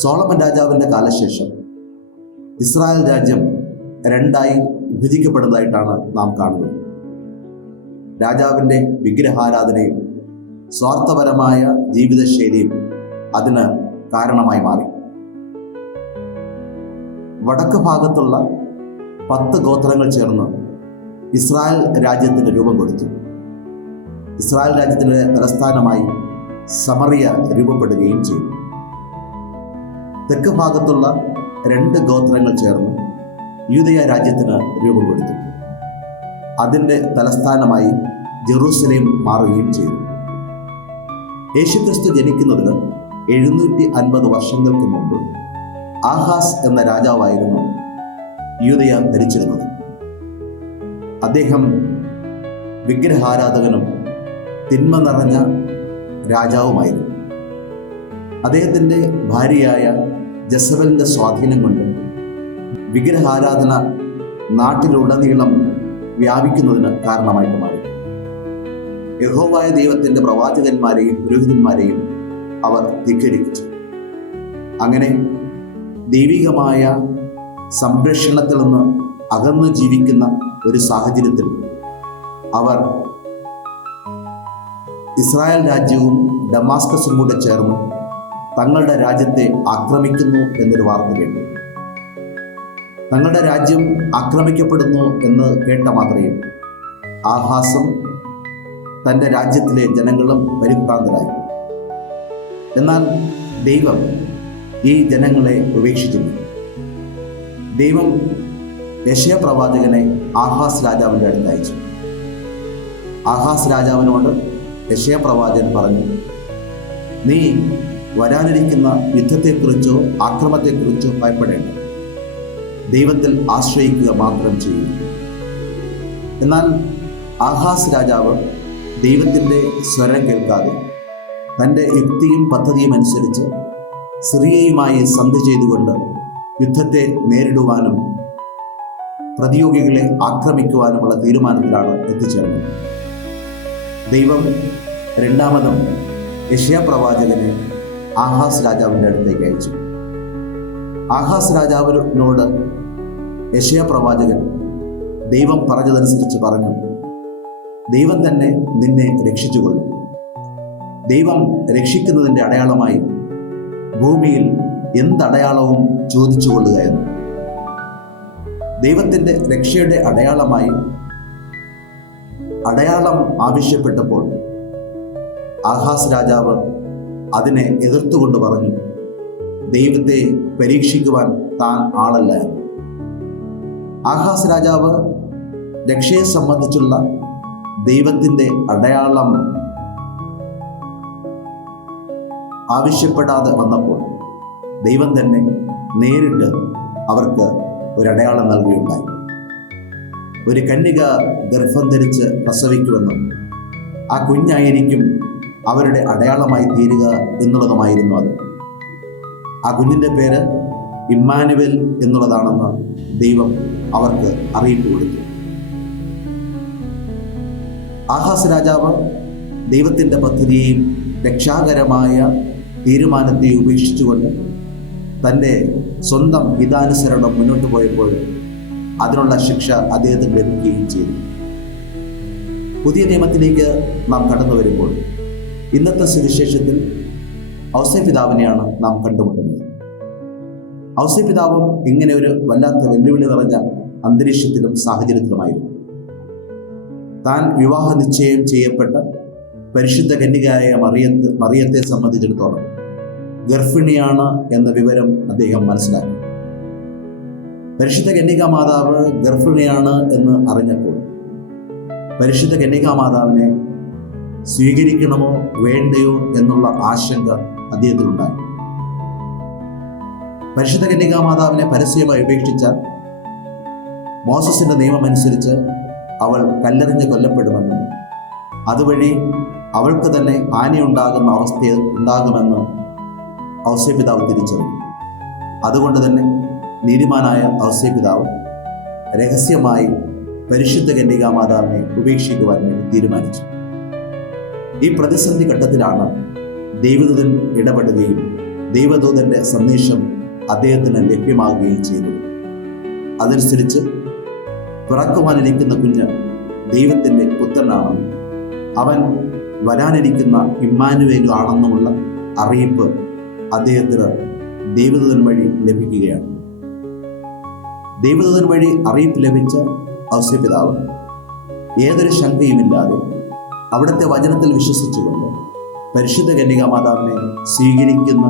Solomon രാജാവിൻ്റെ കാലശേഷം Israel രാജ്യം രണ്ടായി വിഭജിക്കപ്പെടുന്നതായിട്ടാണ് നാം കാണുന്നത്. രാജാവിൻ്റെ വിഗ്രഹാരാധനയും സ്വാർത്ഥപരമായ ജീവിതശൈലിയും അതിന് കാരണമായി മാറി. വടക്ക് ഭാഗത്തുള്ള 10 ഗോത്രങ്ങൾ ചേർന്ന് ഇസ്രായേൽ രാജ്യത്തിന് രൂപം കൊടുത്തു. ഇസ്രായേൽ രാജ്യത്തിൻ്റെ തലസ്ഥാനമായി സമറിയ രൂപപ്പെടുകയും ചെയ്തു. തെക്ക് ഭാഗത്തുള്ള 2 ഗോത്രങ്ങൾ ചേർന്ന് യൂദയ രാജ്യത്തിന് രൂപം കൊടുത്തു. അതിൻ്റെ തലസ്ഥാനമായി ജെറൂസലേം മാറുകയും ചെയ്തു. യേശുക്രിസ്തു ജനിക്കുന്നതിന് 750 വർഷങ്ങൾക്ക് മുമ്പ് ആഹാസ് എന്ന രാജാവായിരുന്നു യൂദയ ഭരിച്ചിരുന്നത്. അദ്ദേഹം വിഗ്രഹാരാധകനും തിന്മ നിറഞ്ഞ രാജാവുമായിരുന്നു. അദ്ദേഹത്തിൻ്റെ ഭാര്യയായ ജസബലിൻ്റെ സ്വാധീനം കൊണ്ട് വിഗ്രഹാരാധന നാട്ടിലുടനീളം വ്യാപിക്കുന്നതിന് കാരണമായിട്ട് മാറി. യഹോവയായ ദൈവത്തിൻ്റെ പ്രവാചകന്മാരെയും പുരോഹിതന്മാരെയും അവർ ധിക്കരിച്ചു. അങ്ങനെ ദൈവികമായ സംരക്ഷണത്തിൽ നിന്ന് അകന്നു ജീവിക്കുന്ന ഒരു സാഹചര്യത്തിൽ അവർ ഇസ്രായേൽ രാജ്യവും ഡമാസ്കസും കൂടെ ചേർന്ന് തങ്ങളുടെ രാജ്യത്തെ ആക്രമിക്കുന്നു എന്നൊരു വാർത്ത കേട്ടു. തങ്ങളുടെ രാജ്യം ആക്രമിക്കപ്പെടുന്നു എന്ന് കേട്ട മാത്രമേ ആഹാസും തൻ്റെ രാജ്യത്തിലെ ജനങ്ങളും പരിഭ്രാന്തരായി. എന്നാൽ ദൈവം ഈ ജനങ്ങളെ ഉപേക്ഷിച്ചില്ല. ദൈവം യെശയ്യാ പ്രവാചകനെ ആഹാസ് രാജാവിൻ്റെ അടുത്ത് അയച്ചു. ആഹാസ് രാജാവിനോട് യെശയ്യാ പ്രവാചകൻ പറഞ്ഞു, നീ വരാനിരിക്കുന്ന യുദ്ധത്തെക്കുറിച്ചോ ആക്രമത്തെക്കുറിച്ചോ ഭയപ്പെടേണ്ട, ദൈവത്തിൽ ആശ്രയിക്കുക മാത്രം ചെയ്യും. എന്നാൽ ആഹാസ് രാജാവ് ദൈവത്തിൻ്റെ സ്വരം കേൾക്കാതെ തൻ്റെ യുക്തിയും പദ്ധതിയും അനുസരിച്ച് സിറിയയുമായി സന്ധി ചെയ്തുകൊണ്ട് യുദ്ധത്തെ നേരിടുവാനും പ്രതിയോഗികളെ ആക്രമിക്കുവാനുമുള്ള തീരുമാനത്തിലാണ് എത്തിച്ചേർന്നത്. ദൈവം രണ്ടാമതും യെശയ്യാ പ്രവാചകനെ ആഹാസ് രാജാവിൻ്റെ അടുത്തേക്ക് അയച്ചു. ആഹാസ് രാജാവിനോട് യെശയ്യാ പ്രവാചകൻ ദൈവം പറഞ്ഞതനുസരിച്ച് പറഞ്ഞു, ദൈവം തന്നെ നിന്നെ രക്ഷിച്ചുകൊള്ളും. ദൈവം രക്ഷിക്കുന്നതിൻ്റെ അടയാളമായി ഭൂമിയിൽ എന്തടയാളവും ചോദിച്ചു കൊള്ളുക എന്ന്. ദൈവത്തിൻ്റെ രക്ഷയുടെ അടയാളമായി അടയാളം ആവശ്യപ്പെട്ടപ്പോൾ ആഹാസ് രാജാവ് അതിനെ എതിർത്തുകൊണ്ട് പറഞ്ഞു, ദൈവത്തെ പരീക്ഷിക്കുവാൻ താൻ ആളല്ല. ആഹാസ് രാജാവ് രക്ഷയെ സംബന്ധിച്ചുള്ള ദൈവത്തിൻ്റെ അടയാളം ആവശ്യപ്പെടാതെ വന്നപ്പോൾ ദൈവം തന്നെ നേരിട്ട് അവർക്ക് ഒരു അടയാളം നൽകുകയുണ്ടായി. ഒരു കന്യക ഗർഭം ധരിച്ച് പ്രസവിക്കുമെന്നും ആ കുഞ്ഞായിരിക്കും അവരുടെ അടയാളമായി തീരുക എന്നുള്ളതുമായിരുന്നു അത്. ആ കുഞ്ഞിൻ്റെ പേര് ഇമ്മാനുവേൽ എന്നുള്ളതാണെന്ന് ദൈവം അവർക്ക് അറിയിപ്പ് കൊടുത്തു. ആഹാസ് രാജാവ് ദൈവത്തിൻ്റെ പദ്ധതിയെയും രക്ഷാകരമായ തീരുമാനത്തെ ഉപേക്ഷിച്ചുകൊണ്ട് തൻ്റെ സ്വന്തം ഹിതാനുസരണം മുന്നോട്ട് പോയപ്പോൾ അതിനുള്ള ശിക്ഷ അദ്ദേഹത്തിന് ലഭിക്കുകയും ചെയ്തു. പുതിയ നിയമത്തിലേക്ക് നാം കടന്നു വരുമ്പോൾ ഇന്നത്തെ സുവിശേഷത്തിൽ ഔസേപ്പിതാവിനെയാണ് നാം കണ്ടുമുട്ടുന്നത്. ഔസേപ്പിതാവും ഇങ്ങനെ ഒരു വല്ലാത്ത വെല്ലുവിളി നിറഞ്ഞ അന്തരീക്ഷത്തിലും സാഹചര്യത്തിലുമായിരുന്നു. താൻ വിവാഹ നിശ്ചയം ചെയ്യപ്പെട്ട പരിശുദ്ധ കന്യകയായ മറിയത്തെ സംബന്ധിച്ചിടത്തോളം ഗർഭിണിയാണ് എന്ന വിവരം അദ്ദേഹം മനസ്സിലാക്കി. പരിശുദ്ധ കന്യകാ മാതാവ് ഗർഭിണിയാണ് എന്ന് അറിഞ്ഞപ്പോൾ പരിശുദ്ധ കന്യകാ മാതാവിനെ സ്വീകരിക്കണമോ വേണ്ടയോ എന്നുള്ള ആശങ്ക അദ്ദേഹത്തിനുണ്ടായി. പരിശുദ്ധ കന്യകാ മാതാവിനെ പരസ്യമായി ഉപേക്ഷിച്ചാൽ മോസസിന്റെ നിയമം അനുസരിച്ച് അവൾ കല്ലെറിഞ്ഞ് കൊല്ലപ്പെടുമെന്നും അതുവഴി അവൾക്ക് തന്നെ ഹാനിയുണ്ടാകുന്ന അവസ്ഥ ഉണ്ടാകുമെന്ന് ഔസേപ്പിതാവ് തിരിച്ചറിഞ്ഞു. അതുകൊണ്ട് തന്നെ നീതിമാനായ ഔസേപ്പിതാവ് രഹസ്യമായി പരിശുദ്ധ കന്യകാ മാതാവിനെ ഉപേക്ഷിക്കുവാൻ വേണ്ടി തീരുമാനിച്ചു. ഈ പ്രതിസന്ധി ഘട്ടത്തിലാണ് ദൈവദൂതൻ ഇടപെടുകയും ദൈവദൂതന്റെ സന്ദേശം അദ്ദേഹത്തിന് ലഭ്യമാകുകയും ചെയ്തു. അതനുസരിച്ച് പിറക്കുവാനിരിക്കുന്ന കുഞ്ഞ് ദൈവത്തിൻ്റെ പുത്രനാണ്, അവൻ വരാനിരിക്കുന്ന ഇമ്മാനുവേൽ ആണെന്നുമുള്ള അറിയിപ്പ് അദ്ദേഹത്തിന് ദൈവദൂതൻ വഴി ലഭിക്കുകയാണ്. ദൈവദൂതൻ വഴി അറിയിപ്പ് ലഭിച്ച ഔസേപ്പിതാവ് ഏതൊരു ശങ്കയുമില്ലാതെ അവിടുത്തെ വചനത്തിൽ വിശ്വസിച്ചുകൊണ്ട് പരിശുദ്ധ കന്യകാമാതാവിനെ സ്വീകരിക്കുന്ന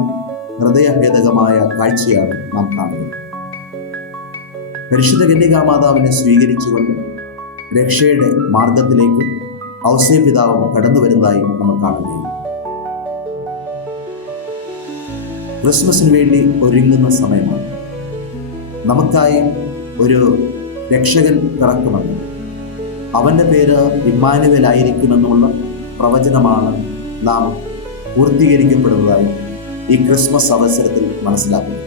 ഹൃദയഭേദകമായ കാഴ്ചയാണ് നാം കാണുന്നത്. പരിശുദ്ധ കന്യകാമാതാവിനെ സ്വീകരിച്ചുകൊണ്ട് രക്ഷയുടെ മാർഗത്തിലേക്ക് ഔസേപ്പിതാവും കടന്നു വരുന്നതായി നമ്മൾ കാണുകയും, ക്രിസ്മസിന് വേണ്ടി ഒരുങ്ങുന്ന സമയമാണ്. നമുക്കായി ഒരു രക്ഷകൻ പിറക്കുമെന്ന്, അവൻ്റെ പേര് ഇമ്മാനുവേൽ ആയിരിക്കുമെന്നുള്ള പ്രവചനമാണ് നാം പൂർത്തീകരിക്കപ്പെടുന്നതായി ഈ ക്രിസ്മസ് അവസരത്തിൽ മനസ്സിലാക്കുന്നത്.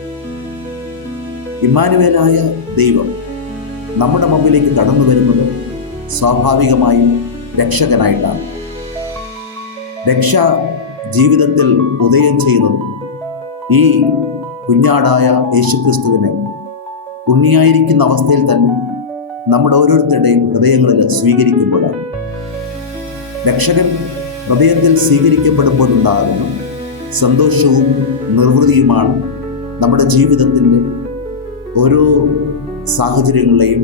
ഇമ്മാനുവേലായ ദൈവം നമ്മുടെ മുമ്പിലേക്ക് കടന്നു വരുന്നത് സ്വാഭാവികമായും രക്ഷകനായിട്ടാണ്. രക്ഷ ജീവിതത്തിൽ ഉദയം ചെയ്യുന്നത് ഈ കുഞ്ഞാടായ യേശുക്രിസ്തുവിനെ ഉണ്ണിയായിരിക്കുന്ന അവസ്ഥയിൽ തന്നെ നമ്മുടെ ഓരോരുത്തരുടെയും ഹൃദയങ്ങളിൽ സ്വീകരിക്കുമ്പോഴാണ്. രക്ഷകൻ ഹൃദയത്തിൽ സ്വീകരിക്കപ്പെടുമ്പോഴുണ്ടാകുന്ന സന്തോഷവും നിർവൃതിയുമാണ് നമ്മുടെ ജീവിതത്തിൻ്റെ ഓരോ സാഹചര്യങ്ങളെയും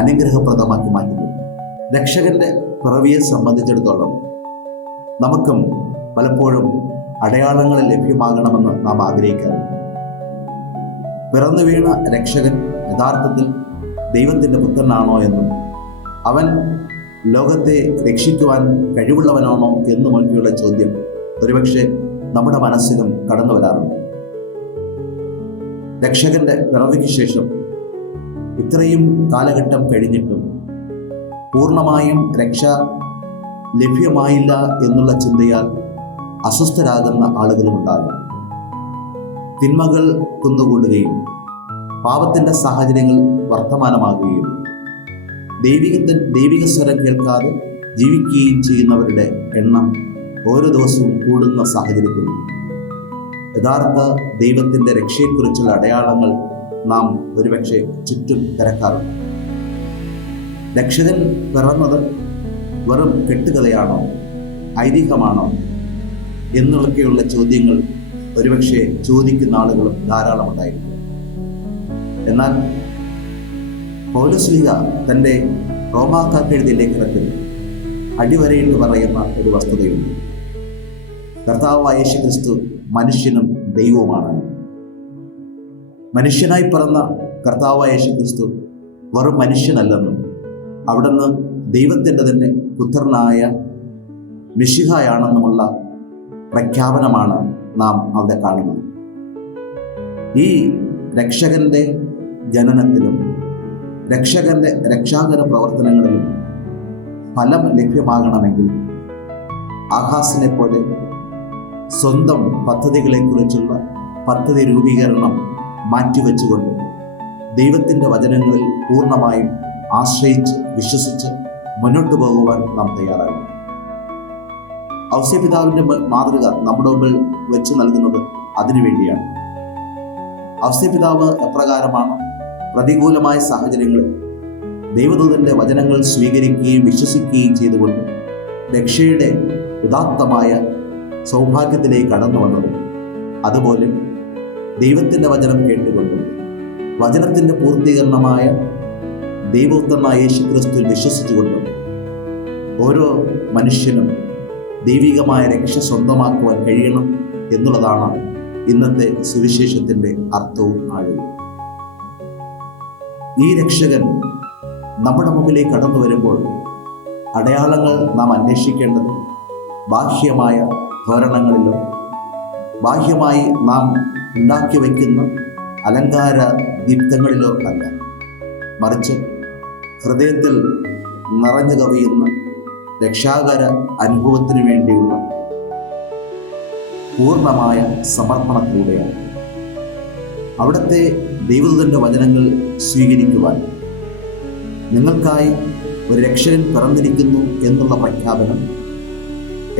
അനുഗ്രഹപ്രദമാക്കി മാറ്റുന്നത്. രക്ഷകന്റെ പിറവിയെ സംബന്ധിച്ചിടത്തോളം നമുക്കും പലപ്പോഴും അടയാളങ്ങൾ ലഭ്യമാകണമെന്ന് നാം ആഗ്രഹിക്കാറുണ്ട്. പിറന്നു വീണ രക്ഷകൻ യഥാർത്ഥത്തിൽ ദൈവത്തിൻ്റെ പുത്രനാണോ എന്നും അവൻ ലോകത്തെ രക്ഷിക്കുവാൻ കഴിവുള്ളവനാണോ എന്നുമൊക്കെയുള്ള ചോദ്യം ഒരുപക്ഷെ നമ്മുടെ മനസ്സിലും കടന്നു വരാറുണ്ട്. രക്ഷകന്റെ പിറവിക്ക് ശേഷം ഇത്രയും കാലഘട്ടം കഴിഞ്ഞിട്ടും പൂർണ്ണമായും രക്ഷ ലഭ്യമായില്ല എന്നുള്ള ചിന്തയാൽ അസ്വസ്ഥരാകുന്ന ആളുകളുമുണ്ടാകും. തിന്മകൾ കുന്നുകൂടുകയും പാപത്തിൻ്റെ സാഹചര്യങ്ങൾ വർത്തമാനമാകുകയും ദൈവിക സ്വരം കേൾക്കാതെ ജീവിക്കുകയും ചെയ്യുന്നവരുടെ എണ്ണം ഓരോ ദിവസവും കൂടുന്ന സാഹചര്യത്തിൽ യഥാർത്ഥ ദൈവത്തിൻ്റെ രക്ഷയെക്കുറിച്ചുള്ള അടയാളങ്ങൾ നാം ഒരുപക്ഷെ ചുറ്റും തിരക്കാറുണ്ട്. രക്ഷകൻ പിറന്നത് വെറും കെട്ടുകഥയാണോ, ഐതിഹ്യമാണോ എന്നൊക്കെയുള്ള ചോദ്യങ്ങൾ ഒരുപക്ഷെ ചോദിക്കുന്ന ആളുകളും ധാരാളമുണ്ടായിരിക്കും. എന്നാൽ പൗലോസ്ലീഹ തൻ്റെ റോമാക്കാർക്ക് എഴുതിയ ലേഖനത്തിൽ അടിവരയിട്ട് പറയുന്ന ഒരു വസ്തുതയുണ്ട്. കർത്താവായ യേശുക്രിസ്തു മനുഷ്യനും ദൈവവുമാണ്. മനുഷ്യനായി പിറന്ന കർത്താവായ യേശുക്രിസ്തു വെറും മനുഷ്യനല്ലെന്നും അവിടുന്ന് ദൈവത്തിൻ്റെ തന്നെ പുത്രനായ മിശിഹായാണെന്നുമുള്ള പ്രഖ്യാപനമാണ് നാം അവിടെ കാണുന്നത്. ഈ രക്ഷകന്റെ ജനനത്തിലും രക്ഷകന്റെ രക്ഷാകര പ്രവർത്തനങ്ങളിലും ഫലം ലഭ്യമാകണമെങ്കിൽ ആഹാസിനെ പോലെ സ്വന്തം പദ്ധതികളെക്കുറിച്ചുള്ള പദ്ധതി രൂപീകരണം മാറ്റിവെച്ചുകൊണ്ട് ദൈവത്തിൻ്റെ വചനങ്ങളിൽ പൂർണ്ണമായും ആശ്രയിച്ച് വിശ്വസിച്ച് മുന്നോട്ട് പോകുവാൻ നാം തയ്യാറാകും. ഔസേപ്പിതാവിൻ്റെ മാതൃക നമ്മുടെ മുമ്പിൽ വെച്ച് നൽകുന്നത് അതിനുവേണ്ടിയാണ്. ഔസേപ്പിതാവ് എപ്രകാരമാണ് പ്രതികൂലമായ സാഹചര്യങ്ങളിൽ ദൈവദൂതന്റെ വചനങ്ങൾ സ്വീകരിക്കുകയും വിശ്വസിക്കുകയും ചെയ്തുകൊണ്ട് രക്ഷയുടെ ഉദാത്തമായ സൗഭാഗ്യത്തിലേക്ക് കടന്നു വന്നത്, അതുപോലെ ദൈവത്തിൻ്റെ വചനം കേട്ടുകൊണ്ടും വചനത്തിൻ്റെ പൂർത്തീകരണമായ ദൈവോത്തരനായ യേശുക്രിസ്തുവിൽ വിശ്വസിച്ചുകൊണ്ടും ഓരോ മനുഷ്യനും ദൈവികമായ രക്ഷ സ്വന്തമാക്കുവാൻ കഴിയണം എന്നുള്ളതാണ് ഇന്നത്തെ സുവിശേഷത്തിൻ്റെ അർത്ഥവും ആഴവും. ഈ രക്ഷകൻ നമ്മുടെ മുമ്പിലേക്ക് കടന്നു വരുമ്പോൾ അടയാളങ്ങൾ നാം അന്വേഷിക്കേണ്ടത് ബാഹ്യമായ തോരണങ്ങളിലോ ബാഹ്യമായി നാം ഉണ്ടാക്കി വയ്ക്കുന്ന അലങ്കാര ദീപ്തങ്ങളിലോ അല്ല, മറിച്ച് ഹൃദയത്തിൽ നിറഞ്ഞു കവിയുന്ന രക്ഷാകര അനുഭവത്തിന് വേണ്ടിയുള്ള പൂർണ്ണമായ സമർപ്പണത്തിലൂടെയാണ്. അവിടുത്തെ ദൈവദൂതന്റെ വചനങ്ങൾ സ്വീകരിക്കുവാൻ നിങ്ങൾക്കായി ഒരു രക്ഷകൻ പിറന്നിരിക്കുന്നു എന്നുള്ള പ്രഖ്യാപനം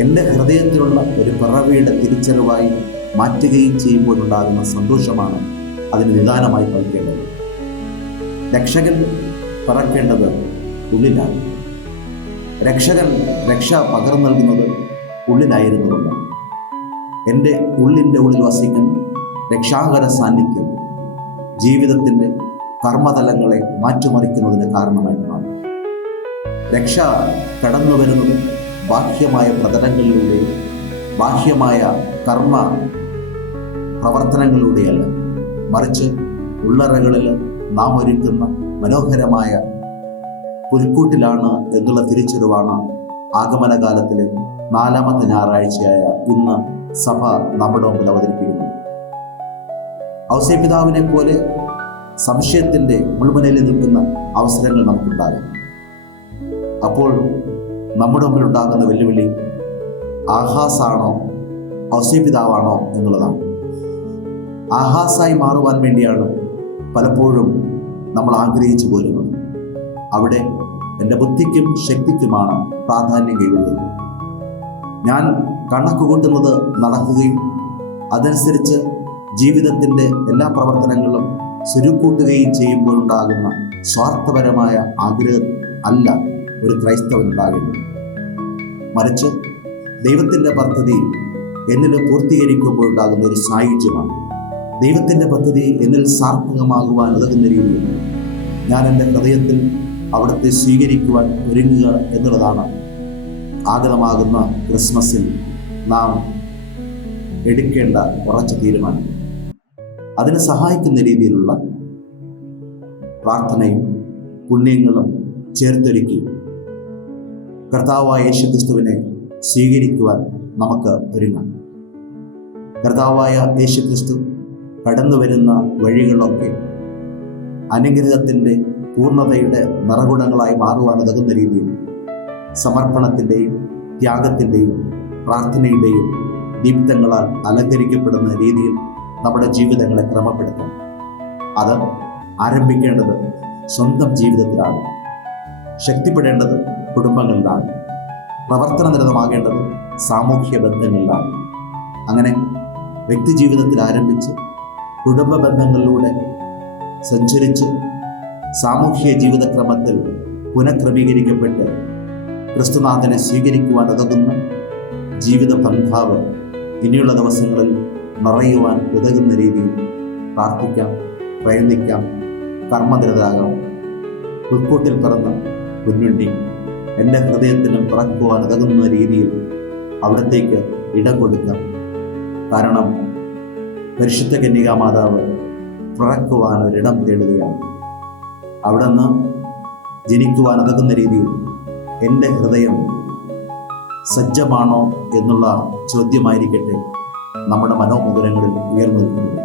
എൻ്റെ ഹൃദയത്തിലുള്ള ഒരു പിറവിയുടെ തിരിച്ചറിവായി മാറ്റുകയും ചെയ്യുമ്പോഴുണ്ടാകുന്ന സന്തോഷമാണ് അതിന് നിദാനമായി പകർത്തേണ്ടത്. രക്ഷകൻ പറക്കേണ്ടത് ഉള്ളിലാണ്. രക്ഷകൻ രക്ഷ പകർന്നു നൽകുന്നത് ഉള്ളിലായിരുന്നുകൊണ്ട് എൻ്റെ ഉള്ളിൻ്റെ ഉള്ളിൽ വസിക്കുന്ന രക്ഷാകര സാന്നിധ്യം ജീവിതത്തിൻ്റെ കർമ്മതലങ്ങളെ മാറ്റിമറിക്കുന്നതിന് കാരണമായിട്ടാണ്. രക്ഷ കടന്നു വരുന്നത് ബാഹ്യമായ പ്രതലങ്ങളിലൂടെയും ബാഹ്യമായ കർമ്മ പ്രവർത്തനങ്ങളിലൂടെയല്ല, മറിച്ച് ഉള്ളറകളിൽ നാം ഒരുക്കുന്ന മനോഹരമായ പുൽക്കൂട്ടിലാണ് എന്നുള്ള തിരിച്ചറിവാണ് ആഗമനകാലത്തിലെ 4ാമത്തെ ഞായറാഴ്ചയായ ഇന്ന് സഭ നമ്മുടെ മുമ്പിൽ അവതരിപ്പിക്കുന്നത്. ഔസേപ്പിതാവിനെ പോലെ സംശയത്തിൻ്റെ മുൾമുനയിൽ നിൽക്കുന്ന അവസരങ്ങൾ നമുക്കുണ്ടാകും. അപ്പോൾ നമ്മുടെ മുമ്പിൽ ഉണ്ടാകുന്ന വെല്ലുവിളി ആഹാസാണോ ഔസേപ്പിതാവാണോ എന്നുള്ളതാണ്. ആഹാസായി മാറുവാൻ വേണ്ടിയാണ് പലപ്പോഴും നമ്മൾ ആഗ്രഹിച്ചു പോരുന്നത്. അവിടെ എൻ്റെ ബുദ്ധിക്കും ശക്തിക്കുമാണ് പ്രാധാന്യം കൈവരുന്നത്. ഞാൻ കണക്ക് കൂട്ടുന്നത് നടക്കുകയും അതനുസരിച്ച് ജീവിതത്തിൻ്റെ എല്ലാ പ്രവർത്തനങ്ങളും സുരുക്കൂട്ടുകയും ചെയ്യുമ്പോഴുണ്ടാകുന്ന സ്വാർത്ഥപരമായ ആഗ്രഹം അല്ല ഒരു ക്രൈസ്തവനുണ്ടാകേണ്ടത്. മറിച്ച് ദൈവത്തിൻ്റെ പദ്ധതി എന്നിൽ പൂർത്തീകരിക്കുമ്പോഴുണ്ടാകുന്ന ഒരു സായുജ്യമാണ്. ദൈവത്തിൻ്റെ പദ്ധതി എന്നിൽ സാർത്ഥകമാകുവാൻ ഉതകുന്ന രീതിയിൽ ഞാൻ എൻ്റെ ഹൃദയത്തിൽ അവിടുത്തെ സ്വീകരിക്കുവാൻ ഒരുങ്ങുക എന്നുള്ളതാണ് ആഗതമാകുന്ന ക്രിസ്മസിൽ നാം എടുക്കേണ്ട ഉറച്ച തീരുമാനം. അതിന് സഹായിക്കുന്ന രീതിയിലുള്ള പ്രാർത്ഥനയും പുണ്യങ്ങളും ചേർത്തൊരുക്കി കർത്താവായ യേശുക്രിസ്തുവിനെ സ്വീകരിക്കുവാൻ നമുക്ക് ഒരുങ്ങാം. കർത്താവായ യേശുക്രിസ്തു കടന്നു വരുന്ന വഴികളൊക്കെ അനുഗ്രഹത്തിൻ്റെ പൂർണ്ണതയുടെ നിറകുടങ്ങളായി മാറുവാൻ ഉതകുന്ന രീതിയിൽ സമർപ്പണത്തിൻ്റെയും ത്യാഗത്തിൻ്റെയും പ്രാർത്ഥനയുടെയും ദീപ്തങ്ങളാൽ അലങ്കരിക്കപ്പെടുന്ന രീതിയിൽ നമ്മുടെ ജീവിതങ്ങളെ ക്രമപ്പെടുത്തണം. അത് ആരംഭിക്കേണ്ടത് സ്വന്തം ജീവിതത്തിലാണ്, ശക്തിപ്പെടേണ്ടത് കുടുംബങ്ങളിലാണ്, പ്രവർത്തനനിരതമാകേണ്ടത് സാമൂഹ്യ ബന്ധങ്ങളിലാണ്. അങ്ങനെ വ്യക്തി ജീവിതത്തിൽ ആരംഭിച്ച് കുടുംബ ബന്ധങ്ങളിലൂടെ സഞ്ചരിച്ച് സാമൂഹ്യ ജീവിതക്രമത്തിൽ പുനഃക്രമീകരിക്കപ്പെട്ട് ക്രിസ്തുനാഥനെ സ്വീകരിക്കുവാൻ ഉതകുന്ന ജീവിത പന്ഥാവ് ഇനിയുള്ള ദിവസങ്ങളിൽ നിറയുവാൻ ഉതകുന്ന രീതിയിൽ പ്രാർത്ഥിക്കാം, പ്രയത്നിക്കാം, കർമ്മനിരതരാകാം. ഉൾക്കൂട്ടിൽ പിറന്ന കുഞ്ഞുണ്ണി എൻ്റെ ഹൃദയത്തിനും പിറക്കുവാൻ ഉതകുന്ന രീതിയിൽ അവിടത്തേക്ക് ഇടം കൊടുക്കാം. കാരണം പരിശുദ്ധ കന്യകാമാതാവ് പിറക്കുവാൻ ഒരിടം തേടുകയാണ്. അവിടെ നിന്ന് ജനിക്കുവാൻ ഉതകുന്ന രീതിയിൽ എൻ്റെ ഹൃദയം സജ്ജമാണോ എന്നുള്ള ചോദ്യമായിരിക്കട്ടെ നമ്മുടെ മനോമുകുരങ്ങളിൽ ഉയർന്നു നിൽക്കുന്നത്.